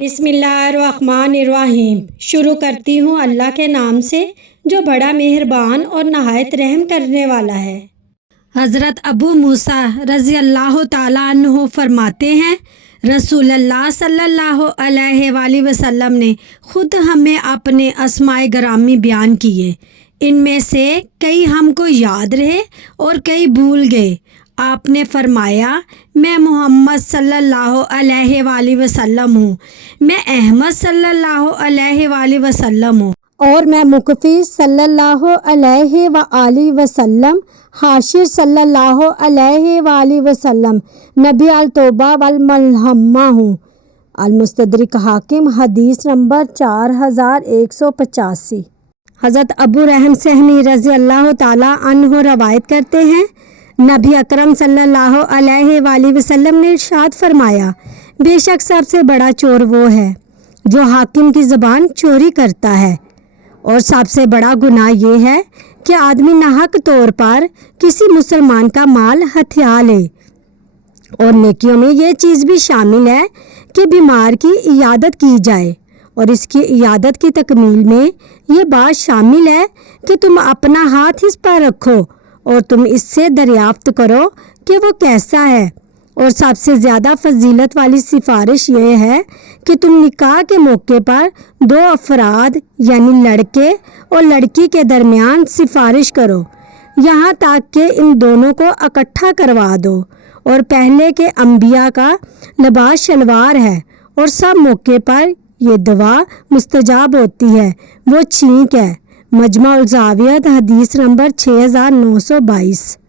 بسم اللہ الرحمن الرحیم۔ شروع کرتی ہوں اللہ کے نام سے جو بڑا مہربان اور نہایت رحم کرنے والا ہے۔ حضرت ابو موسیٰ رضی اللہ تعالیٰ عنہ فرماتے ہیں، رسول اللہ صلی اللہ علیہ وآلہ وسلم نے خود ہمیں اپنے اسماء گرامی بیان کیے، ان میں سے کئی ہم کو یاد رہے اور کئی بھول گئے۔ آپ نے فرمایا، میں محمد صلی اللہ علیہ وآلہ وسلم ہوں، میں احمد صلی اللہ علیہ وآلہ وسلم ہوں، اور میں مکفی صلی اللہ علیہ وآلہ وسلم، حاشر صلی اللہ علیہ وآلہ وسلم، نبی التوبہ والملحمہ ہوں۔ المستدرک حاکم، حدیث نمبر 4185۔ حضرت ابو رحم سہمی رضی اللہ تعالیٰ عنہ روایت کرتے ہیں، نبی اکرم صلی اللہ علیہ وآلہ وسلم نے ارشاد فرمایا، بے شک سب سے بڑا چور وہ ہے جو حاکم کی زبان چوری کرتا ہے، اور سب سے بڑا گناہ یہ ہے کہ آدمی ناحق طور پر کسی مسلمان کا مال ہتھیا لے۔ اور نیکیوں میں یہ چیز بھی شامل ہے کہ بیمار کی عیادت کی جائے، اور اس کی عیادت کی تکمیل میں یہ بات شامل ہے کہ تم اپنا ہاتھ اس پر رکھو اور تم اس سے دریافت کرو کہ وہ کیسا ہے۔ اور سب سے زیادہ فضیلت والی سفارش یہ ہے کہ تم نکاح کے موقع پر دو افراد یعنی لڑکے اور لڑکی کے درمیان سفارش کرو، یہاں تک کہ ان دونوں کو اکٹھا کروا دو۔ اور پہلے کے انبیاء کا لباس شلوار ہے، اور سب موقع پر یہ دعا مستجاب ہوتی ہے، وہ چھینک ہے۔ مجمع الزاویہ، حدیث نمبر 6922۔